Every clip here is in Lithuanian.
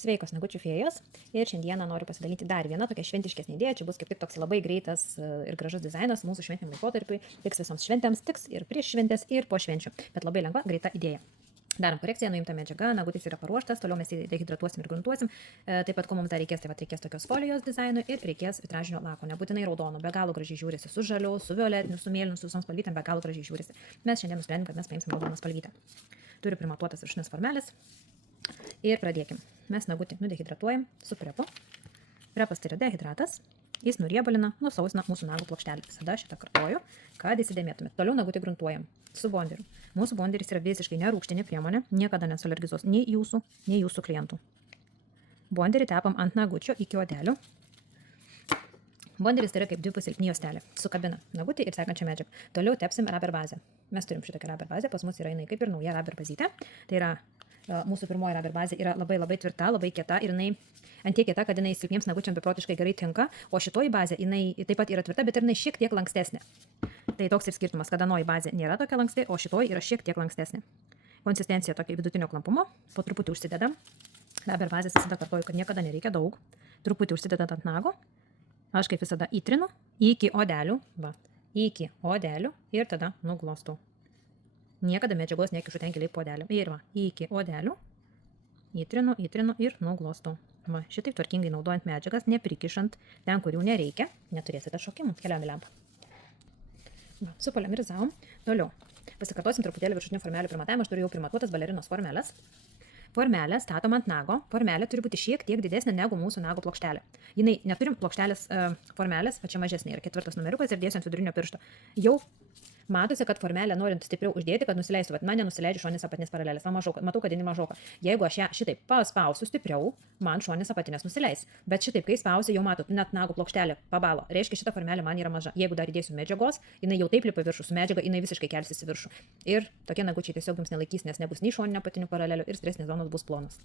Sveikos nagučių fėjos ir šiandieną noriu pasidalinti dar vieną tokią šventiškesnį idėją. Čia bus kaip tik toks labai greitas ir gražus dizainas mūsų šventiniam laikotarpiui. Tiks visoms šventėms, tiks ir prieš šventės, ir po švenčių. Bet labai lengva, greita idėja. Darom korekciją, nuimta medžiaga, nagutis yra paruoštas, toliau mes jį dehidratuosim ir gruntuosim. Taip pat, ko mums dar reikės, tai reikės tokios folijos dizaino ir reikės vitražinio lako, nebūtinai raudono, be galo gražiai žiūrisi su žaliu, su violetiniu, su mėlynu, su visom spalvytėm, be galo gražiai žiūrisi. Mes šiandien nusprendėm, kad mes paimsim raudoną spalvytę. Turiu primatuotas viršutinės formelės ir pradėkim. Mes nagutį nudehidratuojam su prepu. Prepas tai yra dehidratas. Jis nuriebalina, nusausina mūsų nagų plokštelį. Visada šitą kartoju, kad įsidėmėtumėt. Toliau nagutį gruntuojam su bonderiu. Mūsų bonderis yra visiškai nerūgštinė priemonė, niekada nesualergizuos nei jūsų klientų. Bonderį tepam ant nagučio iki odelių. Bonderis tai yra kaip dvipusė silpni juostelė. Sukabina nagutį ir sekančią medžiagą. Toliau tepsim rubber bazę. Mes turim šitokią rubber bazę, pas mus yra jinai kaip ir nauja rubber bazytė. Tai yra mūsų pirmoji rubber bazė yra labai tvirta, labai kieta ir jinai ant tiek kieta, kad jinai silpniems nagučiams beprotiškai gerai tinka, o šitoji bazė jinai taip pat yra tvirta, bet ir jinai šiek tiek lankstesnė. Tai toks ir skirtumas, kad anoji bazė nėra tokia lanksti, o šitoji yra šiek tiek lankstesnė. Konsistencija tokia vidutinio klampumo, po truputį užsidedam. Rubber bazės visada kartoju, kad niekada nereikia daug, truputį užsidedant ant nago. Aš kaip visada įtrinu iki odelių, ir tada nuglostau. Niekada medžiagos nekišu ten giliai po odelį. Ir iki odelių įtrinu ir nuglostau. Šitaip tvarkingai naudojant medžiagas, neprikišant ten, kur jų nereikia, neturėsite šokimų. Keliam į lempą. Supolimerizavom. Toliau. Pasikartosim truputėlį viršutinio formelio primatavimą. Aš turiu jau primatuotas balerinos formelės. Formelę statom ant nago. Formelė turi būti šiek tiek didesnė negu mūsų nago plokštelė. Jinai neturim plokštelės formelės, va čia mažesnė yra 4 numeriukas ir dėsiu ant vidurinio piršto. Jau matosi, kad formelę norint stipriau uždėti, kad nusileistų, bet man nenusileidžia šoninės apatinės paralelės. Matau, kad jinai mažoka. Jeigu aš ją šitaip paspausiu stipriau, man šoninės apatinės nusileis. Bet šitaip, kai spausiu, jau matot, net nago plokštelė pabalo. Reiškia, šita formelė man yra maža. Jeigu dar įdėsiu medžiagos, jinai jau taip lipa viršų, su medžiaga jinai visiškai kelsis į viršų. Ir tokie nagučiai tiesiog jums nelaikys, nes nebus nei šoninio apatinių paralelių ir stresinės zonos bus plonos.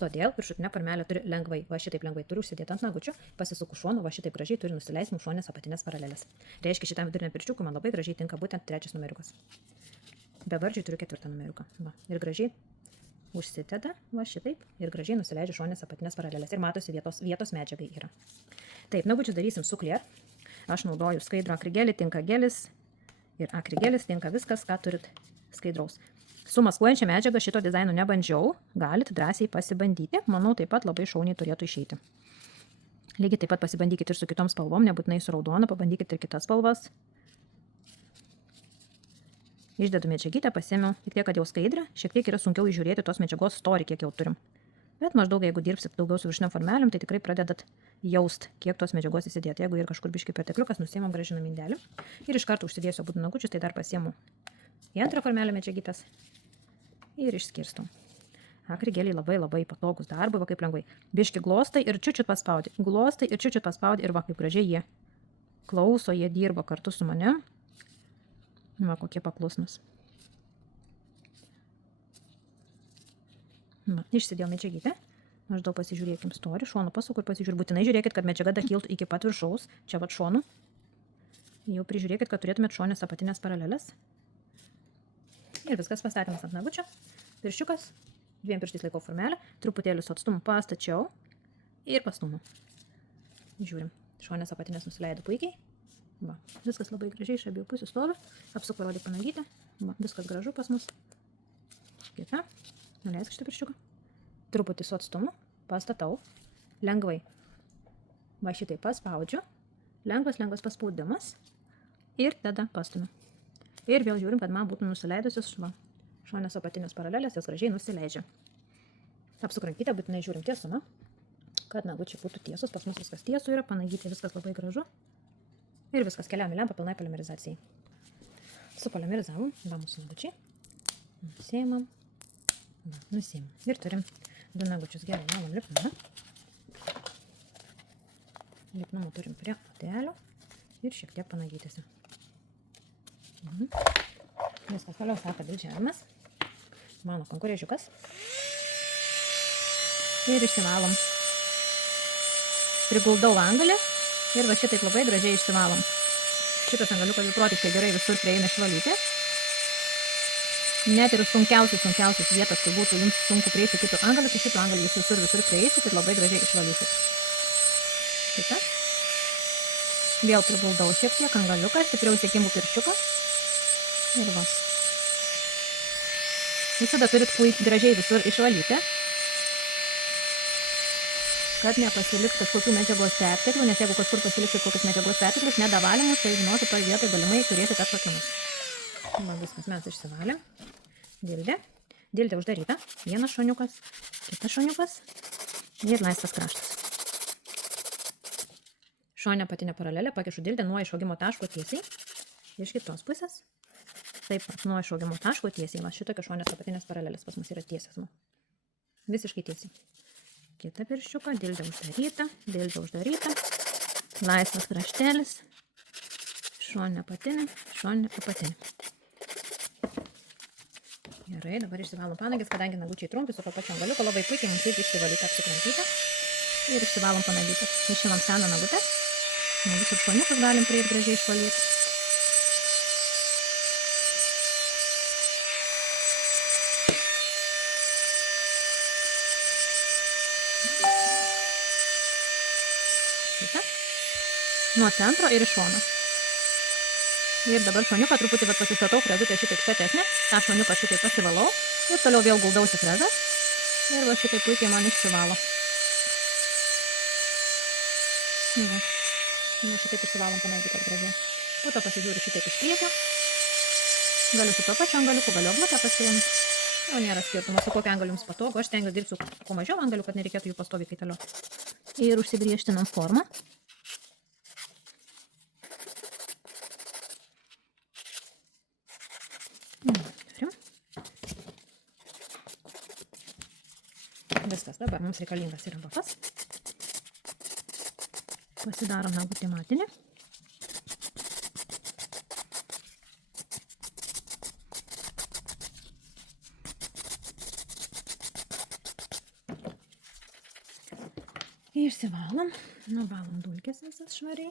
Todėl viršutinė formelė turi lengvai, va šitaip lengvai turi užsidėti ant nagučio, pasisuku šonu, va šitaip gražiai turi nusileisti mums šoninės apatinės paralelės. Reiškia, šitam viduriniam pirščiukui man labai gražiai tinka būtent 3 numeriukas. Bevardžiai turiu 4 numeriuką. Va, ir gražiai užsiteda, va šitaip, ir gražiai nusileidžia šoninės apatinės paralelės. Ir matosi vietos medžiagai yra. Taip, nagučius darysim su clear. Aš naudoju skaidrų akrigelį, tinka gelis ir akrigelis tinka viskas, ką turit skaidraus. Su maskuojančia medžiaga šito dizaino nebandžiau, galit drąsiai pasibandyti, manau taip pat labai šauniai turėtų išeiti. Lygiai taip pat pasibandykit ir su kitom spalvom, nebūtinai su raudona, pabandykit ir kitas spalvas. Išdedu medžiagytę, pasiėmiau, tik tiek, kad jau skaidrė, šiek tiek yra sunkiau įžiūrėti tos medžiagos storį, kiek jau turim. Bet maždaug, jeigu dirbsit daugiau su viršinėm formelėm, tai tikrai pradedat jaust, kiek tos medžiagos įsidėti. Jeigu ir kažkur biškai pertekliukas, nusiėmam grąžinam indelį ir iš karto užsidėsiu abu nagučius, tai dar pasiėmu į antrą formelę medžiagytas ir išskirstau. Akrigeliai labai patogus darbui, va kaip lengvai. Biški glostai ir čiučiut paspaudi. Glostai ir čiučiut paspaudi ir va kaip gražiai jie klauso, jie dirba kartu su manim. Va kokie paklusnus. Va, išsidėjau medžiagytę. Maždaug pasižiūrėkim storį, šonu pasuku ir pasižiūrėk. Būtinai žiūrėkit, kad medžiaga dar kiltų iki pat viršaus. Čia va šonu. Jau prižiūrėkit, kad turėtumėt šonės apatinės paralelės. Ir viskas pastatymas ant nagučio. Pirščiukas. 2 pirštais laikau formelę. Truputėlį su atstumu pastačiau. Ir pastumu. Žiūrim. Šonės apatinės nusileido puikiai. Va. Viskas labai gražiai iš abiejų pusių stovi. Apsuku rodį panagytę. Va. Viskas gražu pas mus. Kita. Nuleisk šitą pirščiuką. Truputį su atstumu. Pastatau. Lengvai. Va šitai paspaudžiu. Lengvas paspaudimas. Ir tada pastumiu. Ir vėl žiūrim, kad man būtų nusileidusios šonės apatinės paralelės, jos gražiai nusileidžia. Apsukrankytę būtinai žiūrim tiesumą, kad nagučiai būtų tiesus, pas mus viskas tiesų yra, panagytė viskas labai gražu. Ir viskas keliam į lempą pilnai polimerizacijai. Supolimerizavom, va mūsų nagučiai. Nusiėmam. Nusiėmam. Ir turim 2 nagučius gerai, malam lipnumą. Lipnumą turim prie odelio ir šiek tiek panagytėsi. Viskas toliau seka didžiavimas. Mano konkurėžiukas. Ir išsivalom. Priguldau angulį ir va šitaip labai gražiai išsivalom. Šitas angaliukas beprotiškai gerai visur prieina išvalyti. Net ir sunkiausios vietos, kur būtų jums sunku prieiti kitų angalių, tai šitų angalių jūs visur prieisit ir labai gražiai išvalysit. Kita. Vėl priguldau šiek tiek angaliuką, stipriau įsikimbu pirščiuką. Ir va. Visada turit gražiai visur išvalyti, kad nepasiliks kažkokių medžiagos perteklių, nes jeigu kažkur pasiliksit kokius medžiagos perteklius, nedavalymus, tai žinokit, toj vietoj galimai turėsit atšokimus. Va, viskas mes išsivalėm. Dildė uždaryta. Vienas šoniukas, kitas šoniukas ir laisvas kraštas. Šonė apatinė paralelė, pakišu dildę nuo išaugimo taško tiesiai. Iš kitos pusės. Taip pat nuo išaugimo taško tiesiai. Va, šitokia šonės apatinės paralelės pas mus yra tiesias. Visiškai tiesiai. Kita pirščiuką, dildė uždaryta. Laisvas kraštelis. Šonė apatinė, Gerai, dabar išsivalom panagės, kadangi nagučiai trumpi, su to pačiu angaliuku labai puikiai mums reikia išsivalyti, apsikrankyti. Ir išsivalom panagytę. Išimam seną nagutę. Nagus ir šoniukus galim prieiti gražiai išvalyti. Kita. Nuo centro ir iš šono. Ir dabar šoniuką truputį pasistatau frezutę šitaip statesnė. Tą šoniuką šitaip pasivalau. Ir toliau vėl guldausi frezas. Ir va šitaip puikiai man išsivalo. Va. Ir šitaip išsivalom panaigyti gražiai. Po to pasižiūriu šitaip iš priekio. Galiu su to pačiu angaliuku, galiu aglutę pasiimti. Jau nėra skirtumo, su kokiu angaliu jums patogu. Aš stengiuosi dirbsiu kuo mažiau angalių, kad nereikėtų jų pastoviai kaitalioti. Ir užsigriežtinam formą. Viskas, dabar mums reikalingas yra bafas. Pasidarom nagutį matinį. Išsivalom, nuvalom dulkes visas švariai.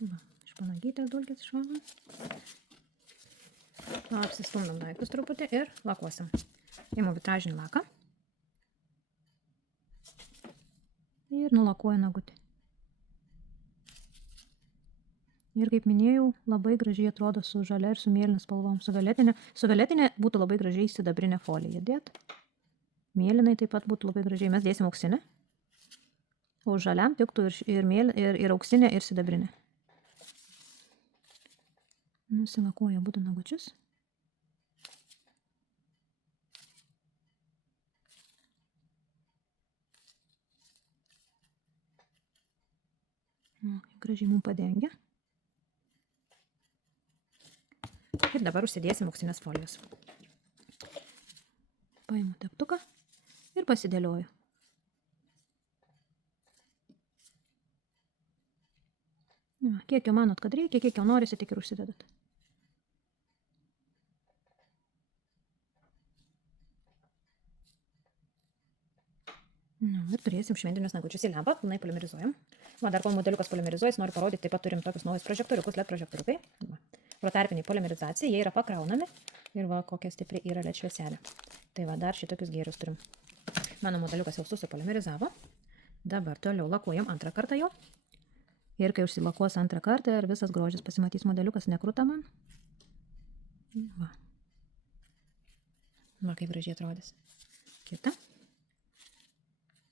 Va, iš panagytės dulkes išvalom. Apsistumdom daiktus truputį ir lakuosim. Imu vitražinį laką. Ir nulakuoju nagutį. Ir kaip minėjau, labai gražiai atrodo su žalia ir su mėlyna spalvom. Su violetinė būtų labai gražiai sidabrinė folija dėt. Mėlynai taip pat būtų labai gražiai. Mes dėsim auksinę. O žaliam tiktų ir auksinė, ir sidabrinė. Nusilakuoju abudu nagučius. Gražiai mums padengia. Ir dabar užsidėsim auksinės folijos. Paimu teptuką ir pasidėlioju. Kiek jau manot, kad reikia, kiek jau norisi, tik ir užsidedat. Ir turėsim šventinius nagučius į lempą, pilnai polimerizuojam. Va, dar kol modeliukas polimerizuojas, noriu parodyti, taip pat turim tokius naujus prožektoriukus, LED prožektoriukai. Protarpiniai polimerizacija, jie yra pakraunami ir va, kokia stipri yra LED švieselė. Tai va, dar šitokius gėrius turim. Mano modeliukas jau susipolimerizavo. Dabar toliau lakuojam antrą kartą jau. Ir kai užsilakuos antrą kartą ir visas grožis pasimatys modeliukas, nekruta man. Va. Va, kaip gražiai atrodys. Kita.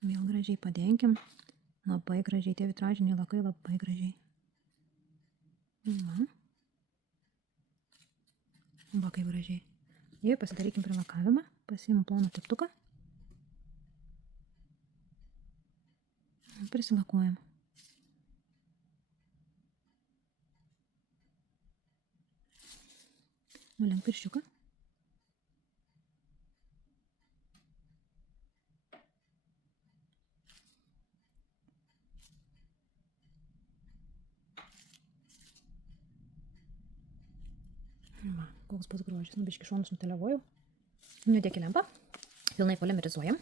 Vėl gražiai padenkim. Labai gražiai, tie vitražiniai lakai labai gražiai. Va. Va, kaip gražiai. Ir pasidarykim prilakavimą. Pasiimu ploną teptuką. Prisilakuojam. Nulenk pirščiuką. Va, koks bus grožis. Biškį šonus nuteliavojau. Nudėk į lempą. Pilnai polimerizuojam.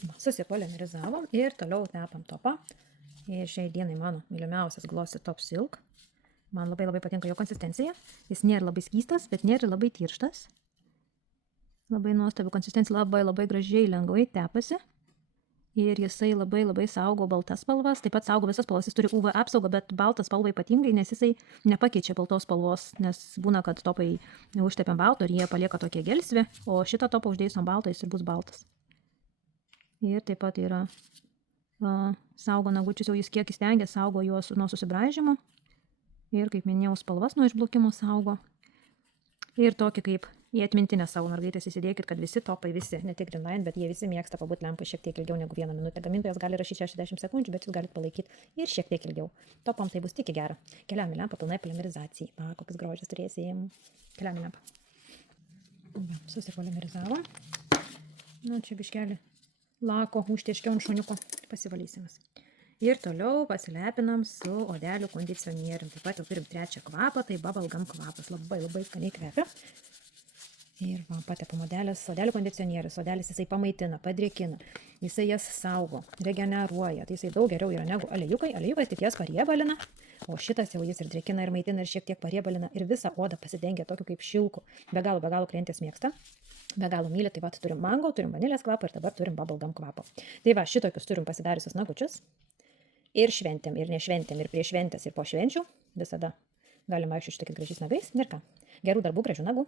Va, susipolimerizavom ir toliau tepam topą. Ir šiai dienai mano mylimiausias Glossy Top Silk. Man labai patinka jo konsistencija. Jis nėra labai skystas, bet nėra labai tirštas. Labai nuostabi konsistencija, labai gražiai, lengvai tepasi. Ir jisai labai saugo baltas spalvas, taip pat saugo visas spalvas, jis turi UV apsaugą, bet baltas spalva ypatingai, nes jisai nepakeičia baltos spalvos, nes būna, kad topai užtepiam balto ir jie palieka tokie gelsvi, o šitą topą uždėjus ant balto jis ir bus baltas. Ir taip pat yra saugo nagučius, jau jis kiek įstengia, saugo juos nuo susibraižymo. Ir kaip minėjau, spalvas nuo išblukimo saugo. Ir tokį kaip į atmintinę savo mergaitės įsidėkit, kad visi topai, visi, ne tik Greenline, bet jie visi mėgsta pabūti lempui šiek tiek ilgiau negu 1 minutę. Gamintojas gali rašyti 60 sekundžių, bet jūs galite palaikyti ir šiek tiek ilgiau. Topam tai bus tik į gerą. Keliam į lempą pilnai polimerizacijai. Kokius grožius turėsim. Keliam į lempą. Susipolimerizavom. Čia biškelį lako užtieškiau ant šuniuko. Pasivalysimės. Ir toliau pasilepinam su odelių kondicionierium. Taip pat jau turim 3 kvapą, tai bubblegum kvapas. Labai skaniai kvepia. Ir patepam odelių kondicionierius. Odelis jisai pamaitina, padrėkina. Jisai jas saugo, regeneruoja. Tai jisai daug geriau yra negu aliejūkai. Aliejūkas tik jas pariebalina, o šitas jau jis ir drėkina, ir maitina, ir šiek tiek pariebalina. Ir visą odą pasidengia tokiu kaip šilku. Be galo klientės mėgsta. Be galo myli. Tai va, turim mango, turim vanilės kvapą ir dabar turim bubblegum kvapą. Tai va, šitokius turim pasidariusius nagučius. Ir šventėm, ir nešventėm, ir prie šventės, ir po švenčių. Visada galima vaikščioti šitokiais gražiais nagais. Ir ką? Gerų darbų, gražių nagų.